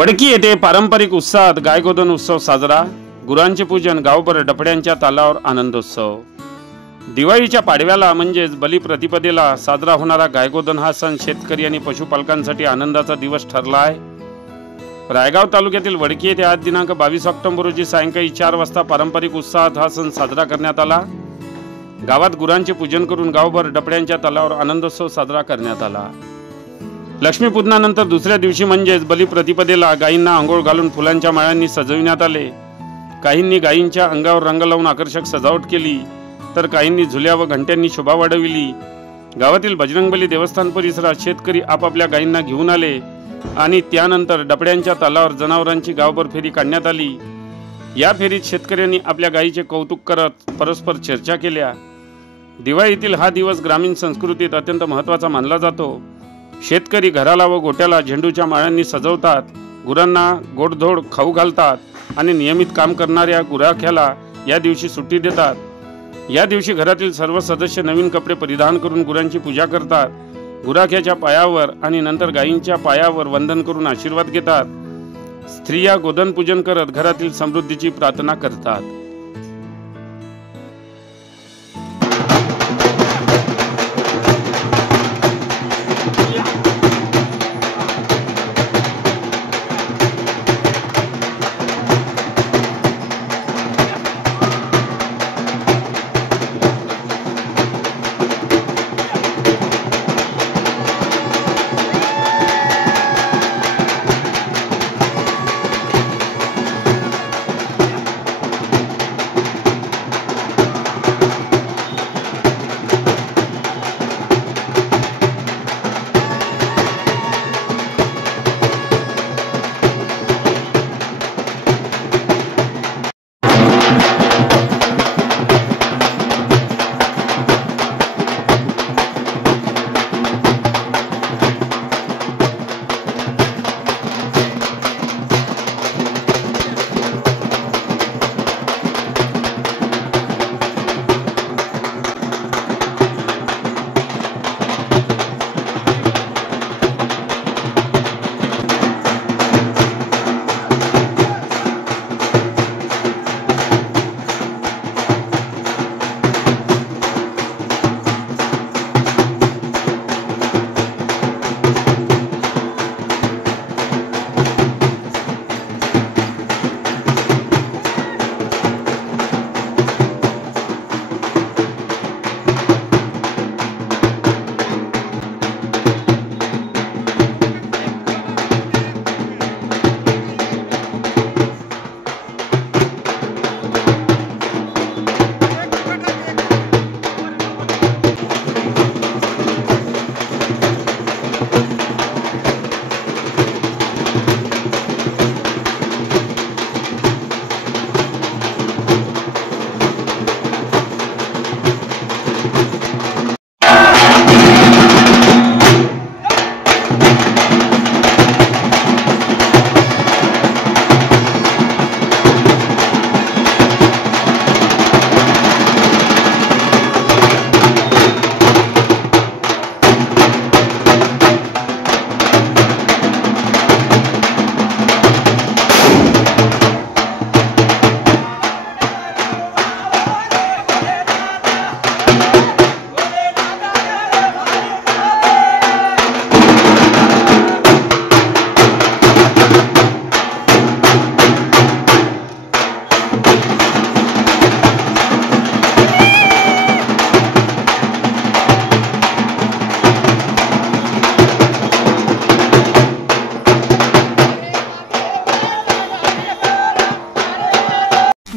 वडकी येथे पारंपरिक उत्साहात गायगोधन उत्सव साजरा। गुरांचे पूजन, गावभर डफड्यांच्या तालावर आनंदोत्सव। दिवाळीच्या पाडव्याला म्हणजेच बलिप्रतिपदेला साजरा होणारा गायगोधन हा सण शेतकरी आणि पशुपालकांसाठी आनंदाचा दिवस ठरला आहे। रायगाव तालुक्यातील वडकी येथे आज दिनांक 22 ऑक्टोबर रोजी सायंकाळी 4 वाजता पारंपरिक उत्साहात हा सण साजरा करण्यात आला। गावात गुरांचे पूजन करून गावभर डफड्यांच्या तालावर आनंदोत्सव साजरा करण्यात आला। लक्ष्मीपूजनानंतर दुसऱ्या दिवशी म्हणजेच बलिप्रतिपदेला गायींना आंघोळ घालून फुलांच्या माळांनी सजविण्यात आले। काहींनी गायींच्या अंगावर रंग लावून आकर्षक सजावट केली, तर काहींनी झुल्या व घंट्यांनी शोभा वाढविली। गावातील बजरंगबली देवस्थान परिसरात शेतकरी आपापल्या गायींना घेऊन आले आणि त्यानंतर डफड्यांच्या तालावर जनावरांची गावभर फेरी काढण्यात आली। या फेरीत शेतकऱ्यांनी आपल्या गायीचे कौतुक करत परस्पर चर्चा केल्या। दिवाळीतील हा दिवस ग्रामीण संस्कृतीत अत्यंत महत्त्वाचा मानला जातो। शेतकरी घराला व गोट्याला झेंडूच्या माळांनी सजवतात, गुरांना गोडधोड खाऊ घालतात आणि नियमित काम करणाऱ्या गुराख्याला या दिवशी सुट्टी देतात। या दिवशी घरातील सर्व सदस्य नवीन कपडे परिधान करून गुरांची पूजा करतात। गुराख्याच्या पायावर आणि नंतर गायींच्या पायावर वंदन करून आशीर्वाद घेतात। स्त्रिया गोधन पूजन करत घरातील समृद्धीची प्रार्थना करतात।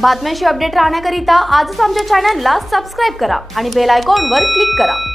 बातम्यांशी अपडेट राहण्याकरिता आजच आमच्या चॅनलला सबस्क्राइब करा आणि बेल आयकॉनवर क्लिक करा।